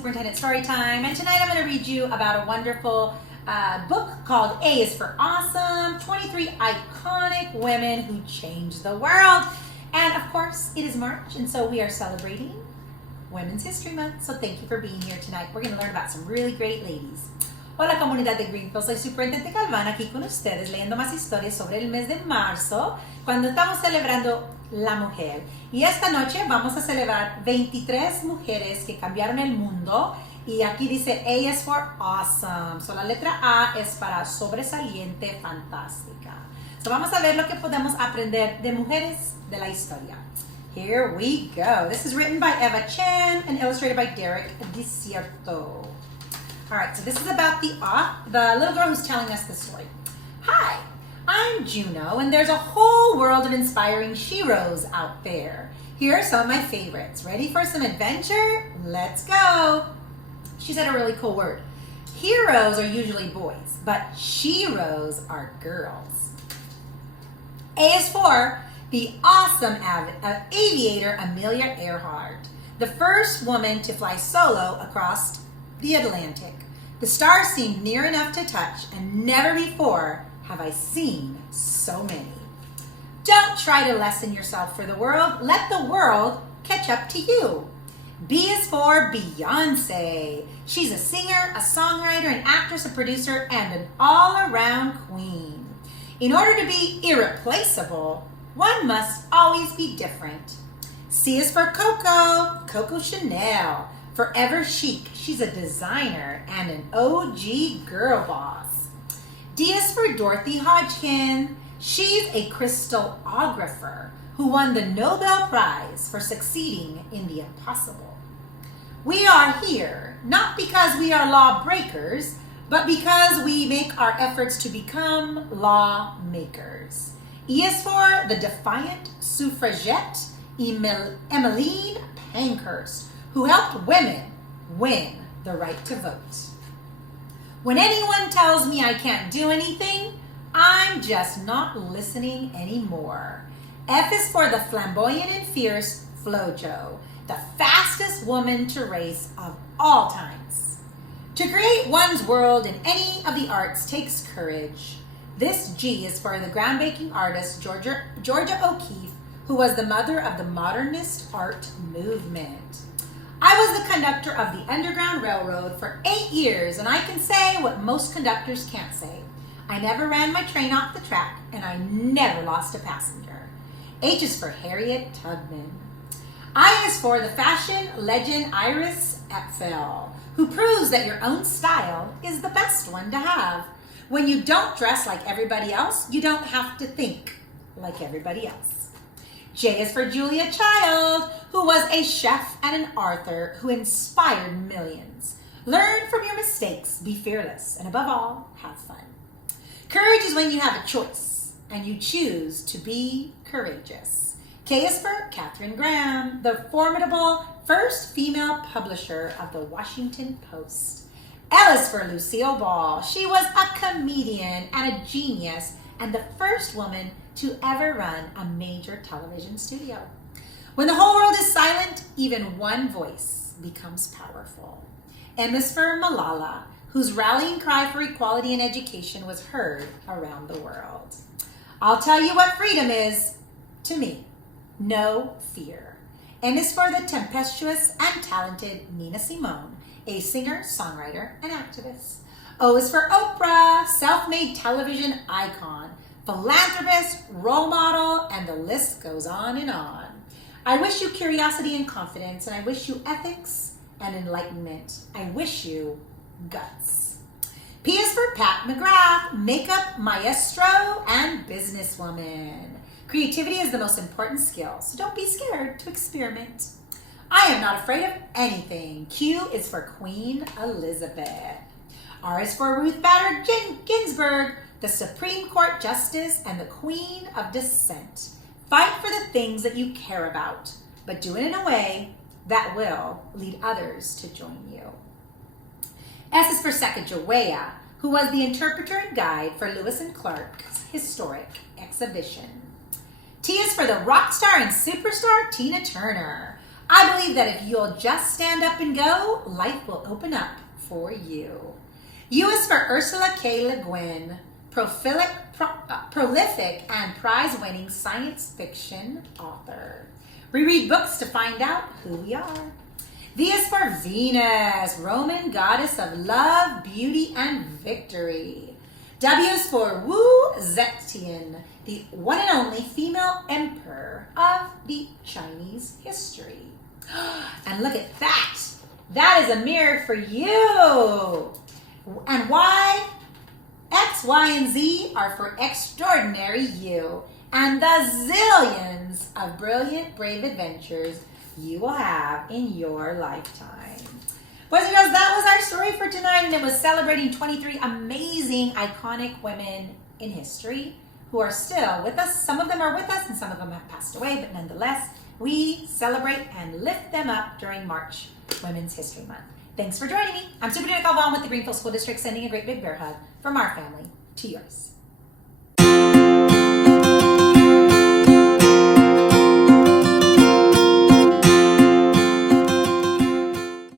Superintendent Storytime, and tonight I'm going to read you about a wonderful book called A is for Awesome, 23 Iconic Women Who Changed the World. And of course, it is March, and so we are celebrating Women's History Month. So thank you for being here tonight. We're going to learn about some really great ladies. Hola comunidad de Greenfield, soy Superintendente Galvan aquí con ustedes leyendo más historias sobre el mes de marzo cuando estamos celebrando la mujer. Y esta noche vamos a celebrar 23 mujeres que cambiaron el mundo y aquí dice A is for awesome. So la letra A es para sobresaliente, fantástica. So vamos a ver lo que podemos aprender de mujeres de la historia. Here we go. This is written by Eva Chen and illustrated by Derek Desierto. All right, so this is about the little girl who's telling us the story. Hi, I'm Juno, and there's a whole world of inspiring sheroes out there. Here are some of my favorites. Ready for some adventure? Let's go. She said a really cool word. Heroes are usually boys, but sheroes are girls. A is for the awesome aviator Amelia Earhart, the first woman to fly solo across the Atlantic. The stars seemed near enough to touch, and never before have I seen so many. Don't try to lessen yourself for the world. Let the world catch up to you. B is for Beyonce. She's a singer, a songwriter, an actress, a producer, and an all-around queen. In order to be irreplaceable, one must always be different. C is for Coco Chanel. Forever chic, she's a designer and an OG girl boss. D is for Dorothy Hodgkin. She's a crystallographer who won the Nobel Prize for succeeding in the impossible. We are here not because we are lawbreakers, but because we make our efforts to become lawmakers. E is for the defiant suffragette Emmeline Pankhurst, who helped women win the right to vote. When anyone tells me I can't do anything, I'm just not listening anymore. F is for the flamboyant and fierce Flojo, the fastest woman to race of all times. To create one's world in any of the arts takes courage. This G is for the groundbreaking artist Georgia O'Keeffe, who was the mother of the modernist art movement. I was the conductor of the Underground Railroad for 8 years, and I can say what most conductors can't say. I never ran my train off the track, and I never lost a passenger. H is for Harriet Tubman. I is for the fashion legend Iris Apfel, who proves that your own style is the best one to have. When you don't dress like everybody else, you don't have to think like everybody else. J is for Julia Child, who was a chef and an author who inspired millions. Learn from your mistakes, be fearless, and above all, have fun. Courage is when you have a choice and you choose to be courageous. K is for Katharine Graham, the formidable first female publisher of the Washington Post. L is for Lucille Ball. She was a comedian and a genius and the first woman to ever run a major television studio. When the whole world is silent, even one voice becomes powerful. M is for Malala, whose rallying cry for equality and education was heard around the world. I'll tell you what freedom is to me. No fear. N is for the tempestuous and talented Nina Simone, a singer, songwriter, and activist. O is for Oprah, self-made television icon, philanthropist, role model, and the list goes on and on. I wish you curiosity and confidence, and I wish you ethics and enlightenment. I wish you guts. P is for Pat McGrath, makeup maestro and businesswoman. Creativity is the most important skill, so don't be scared to experiment. I am not afraid of anything. Q is for Queen Elizabeth. R is for Ruth Bader Ginsburg, the Supreme Court Justice and the Queen of Dissent. Fight for the things that you care about, but do it in a way that will lead others to join you. S is for Sacagawea, who was the interpreter and guide for Lewis and Clark's historic exhibition. T is for the rock star and superstar Tina Turner. I believe that if you'll just stand up and go, life will open up for you. U is for Ursula K. Le Guin, prolific and prize-winning science fiction author. We read books to find out who we are. V is for Venus, Roman goddess of love, beauty, and victory. W is for Wu Zetian, the one and only female emperor of the Chinese history. And look at that. That is a mirror for you. And Y, X, Y, and Z are for extraordinary you and the zillions of brilliant, brave adventures you will have in your lifetime. Boys and girls, that was our story for tonight, and it was celebrating 23 amazing, iconic women in history who are still with us. Some of them are with us, and some of them have passed away, but nonetheless, we celebrate and lift them up during March Women's History Month. Thanks for joining me. I'm Superintendent Galvan with the Greenfield School District, sending a great big bear hug from our family to yours.